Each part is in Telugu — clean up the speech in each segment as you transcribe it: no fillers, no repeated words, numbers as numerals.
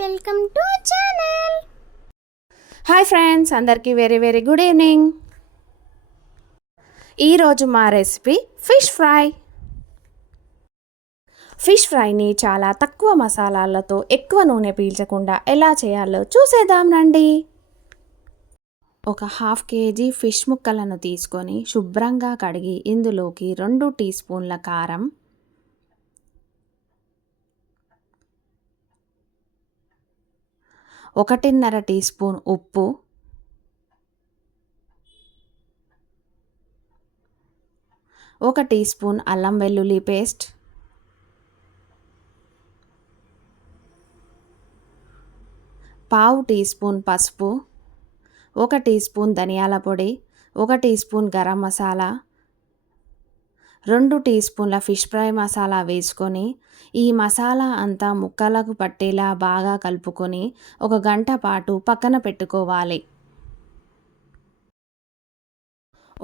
Welcome to channel. Hi friends, అందరికీ వెరీ వెరీ గుడ్ ఈవినింగ్. ఈరోజు మా రెసిపీ ఫిష్ ఫ్రై. ఫిష్ ఫ్రైని చాలా తక్కువ మసాలాలతో ఎక్కువ నూనె పీల్చకుండా ఎలా చేయాలో చూసేద్దాం రండి. ఒక 1/2 kg ఫిష్ ముక్కలను తీసుకొని శుభ్రంగా కడిగి ఇందులోకి 2 టీ స్పూన్ల కారం, 1.5 టీ స్పూన్ ఉప్పు, 1 టీ స్పూన్ అల్లం వెల్లుల్లి పేస్ట్, 1/2 టీ స్పూన్ పసుపు, 1 టీ స్పూన్ ధనియాల పొడి, 1 tea spoon garam masala, 2 tea స్పూన్ల ఫిష్ ఫ్రై మసాలా వేసుకొని ఈ మసాలా అంతా ముక్కలకు పట్టేలా బాగా కలుపుకొని 1 గంట పాటు పక్కన పెట్టుకోవాలి.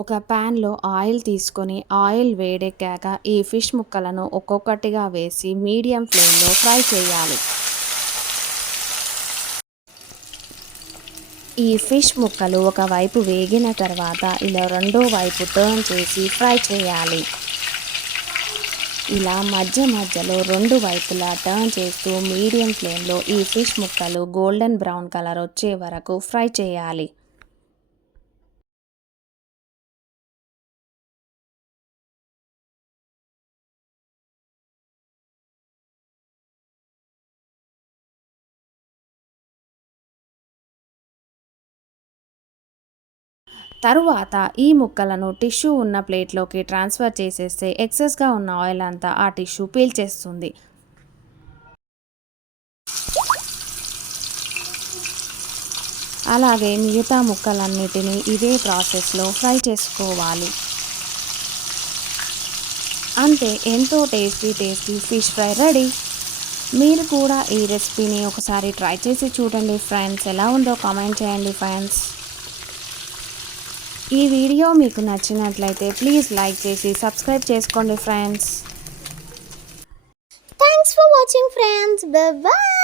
ఒక ప్యాన్లో ఆయిల్ తీసుకొని ఆయిల్ వేడెక్కాక ఈ ఫిష్ ముక్కలను ఒక్కొక్కటిగా వేసి మీడియం ఫ్లేమ్లో ఫ్రై చేయాలి. ఈ ఫిష్ ముక్కలు ఒకవైపు వేగిన తర్వాత ఇలా రెండో వైపు టర్న్ చేసి ఫ్రై చేయాలి. ఇలా మధ్య మధ్యలో 2 వైపులా టర్న్ చేస్తూ మీడియం ఫ్లేమ్లో ఈ ఫిష్ ముక్కలు గోల్డెన్ బ్రౌన్ కలర్ వచ్చే వరకు ఫ్రై చేయాలి. తరువాత ఈ ముక్కలను టిష్యూ ఉన్న ప్లేట్లోకి ట్రాన్స్ఫర్ చేసేస్తే ఎక్సెస్గా ఉన్న ఆయిల్ అంతా ఆ టిష్యూ పీల్చేస్తుంది. అలాగే మిగతా ముక్కలన్నిటినీ ఇదే ప్రాసెస్లో ఫ్రై చేసుకోవాలి. అంతే, ఎంతో టేస్టీ ఫిష్ ఫ్రై రెడీ. మీరు కూడా ఈ రెసిపీని ఒకసారి ట్రై చేసి చూడండి ఫ్రెండ్స్. ఎలా ఉందో కామెంట్ చేయండి ఫ్రెండ్స్. ఈ వీడియో మీకు నచ్చినట్లయితే ప్లీజ్ లైక్ చేసి సబ్స్క్రైబ్ చేసుకోండి friends. Thanks for watching friends. By by.